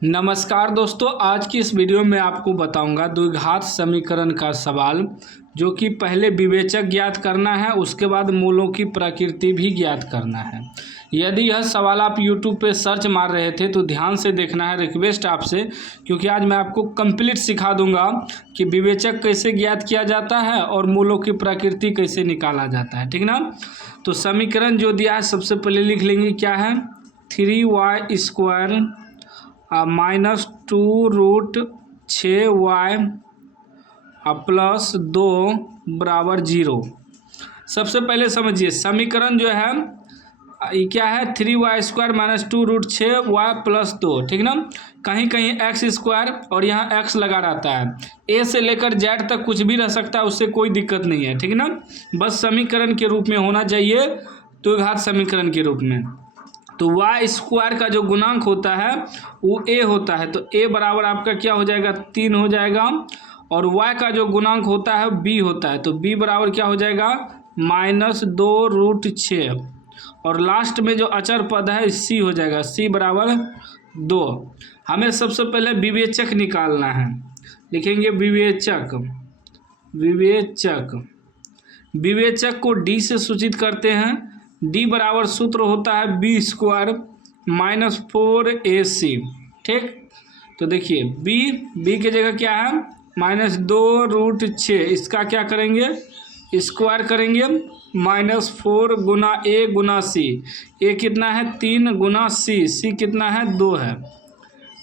नमस्कार दोस्तों, आज की इस वीडियो में आपको बताऊंगा द्विघात समीकरण का सवाल, जो कि पहले विवेचक ज्ञात करना है, उसके बाद मूलों की प्रकृति भी ज्ञात करना है। यदि यह सवाल आप YouTube पे सर्च मार रहे थे तो ध्यान से देखना है, रिक्वेस्ट आपसे, क्योंकि आज मैं आपको कंप्लीट सिखा दूंगा कि विवेचक कैसे ज्ञात किया जाता है और मूलों की प्रकृति कैसे निकाला जाता है। ठीक ना। तो समीकरण जो दिया है सबसे पहले लिख लेंगे, क्या है, 3y² -2√6y +2 बराबर 0। सबसे पहले समझिए समीकरण जो है ये क्या है, 3y² -2√6y +2। ठीक ना। कहीं कहीं x² और यहाँ x लगा रहता है, a से लेकर z तक कुछ भी रह सकता है, उससे कोई दिक्कत नहीं है। ठीक ना। बस समीकरण के रूप में होना चाहिए, द्विघात समीकरण के रूप में। तो y² का जो गुणांक होता है वो a होता है, तो a बराबर आपका क्या हो जाएगा, 3 हो जाएगा। और y का जो गुणांक होता है b होता है, तो b बराबर क्या हो जाएगा, -2√6। और लास्ट में जो अचर पद है c हो जाएगा, c बराबर 2। हमें सबसे पहले विवेचक निकालना है। लिखेंगे विवेचक। विवेचक को d से सूचित करते हैं। d बराबर सूत्र होता है b² -4ac। ठीक। तो देखिए b की जगह क्या है, -2√6, इसका क्या करेंगे, स्क्वायर करेंगे, -4 गुना a गुना c। a कितना है, 3 गुना c कितना है, 2 है।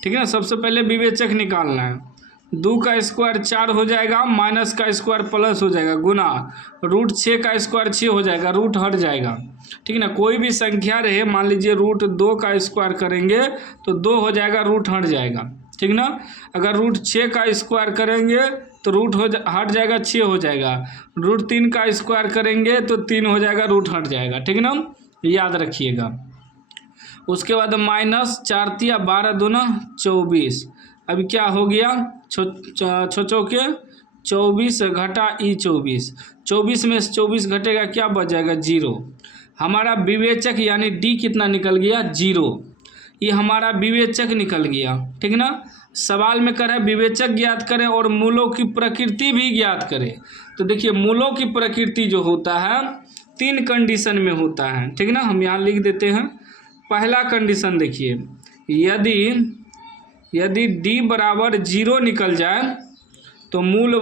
ठीक है ना। सबसे पहले विवेचक निकालना है। 2 का स्क्वायर 4 हो जाएगा, माइनस का स्क्वायर प्लस हो जाएगा, गुना √6 का स्क्वायर 6 हो जाएगा, रूट हट जाएगा। ठीक है ना। कोई भी संख्या रहे, मान लीजिए √2 का स्क्वायर करेंगे तो 2 हो जाएगा, रूट हट जाएगा। ठीक ना। अगर √6 का स्क्वायर करेंगे तो रूट हट जाएगा, 6 हो जाएगा। √3 का स्क्वायर करेंगे तो 3 हो जाएगा, रूट हट जाएगा। ठीक ना, याद रखिएगा। उसके बाद -4 × 12 दूना 24। अभी क्या हो गया, चौके 24 घटा e24। 24 में से 24 घटेगा, क्या बच जाएगा, 0। हमारा विवेचक यानी d कितना निकल गया, 0। ये हमारा विवेचक निकल गया। ठीक ना। सवाल में कर है विवेचक ज्ञात करें और मूलों की प्रकृति भी ज्ञात करें। तो देखिए मूलों की प्रकृति जो होता है 3 कंडीशन में होता है। ठीक ना। हम यहाँ लिख देते हैं। पहला कंडीशन देखिए, यदि d बराबर 0 निकल जाए तो मूल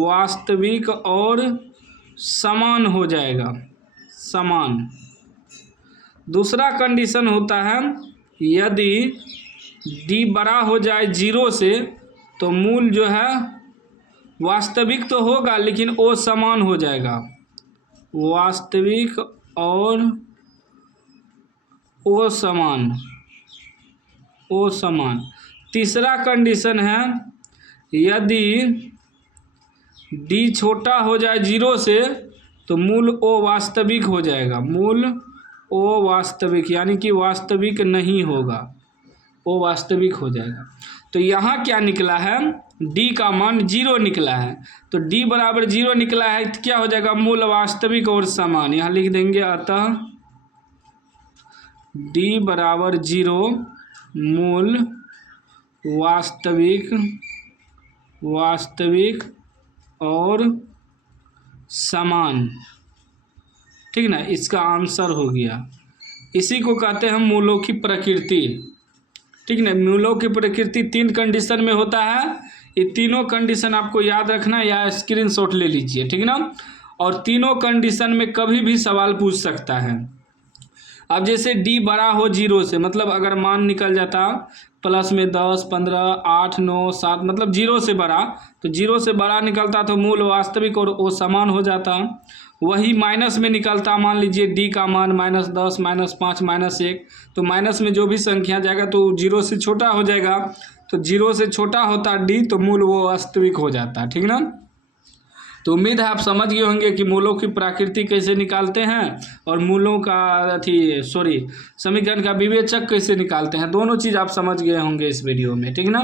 वास्तविक और समान हो जाएगा, समान। दूसरा कंडीशन होता है, यदि d बड़ा हो जाए 0 से तो मूल जो है वास्तविक तो होगा लेकिन ओ समान हो जाएगा, वास्तविक और ओ समान। तीसरा कंडीशन है, यदि d छोटा हो जाए 0 से तो मूल ओ वास्तविक हो जाएगा, मूल ओ वास्तविक यानी कि वास्तविक नहीं होगा, ओ वास्तविक हो जाएगा। तो यहाँ क्या निकला है, d का मान 0 निकला है। तो d बराबर 0 निकला है तो क्या हो जाएगा, मूल वास्तविक और समान। यहाँ लिख देंगे, अतः d बराबर 0 मूल वास्तविक और समान। ठीक ना। इसका आंसर हो गया। इसी को कहते हैं मूलों की प्रकृति। ठीक ना। मूलों की प्रकृति 3 कंडीशन में होता है। ये तीनों कंडीशन आपको याद रखना या स्क्रीनशॉट ले लीजिए। ठीक ना। और तीनों कंडीशन में कभी भी सवाल पूछ सकता है। अब जैसे d बड़ा हो 0 से, मतलब अगर मान निकल जाता प्लस में 10, 15, 8, 9, 7, मतलब 0 से बड़ा, तो 0 से बड़ा निकलता तो मूल वास्तविक और वो समान हो जाता। वही माइनस में निकलता, मान लीजिए d का मान -10, -5, -1, तो माइनस में जो भी संख्या जाएगा तो 0 से छोटा हो जाएगा। तो 0 से छोटा होता d तो मूल वो वास्तविक हो जाता। ठीक ना। तो उम्मीद है आप समझ गए होंगे कि मूलों की प्रकृति कैसे निकालते हैं और मूलों का समीकरण का विवेचक कैसे निकालते हैं। दोनों चीज़ आप समझ गए होंगे इस वीडियो में। ठीक ना।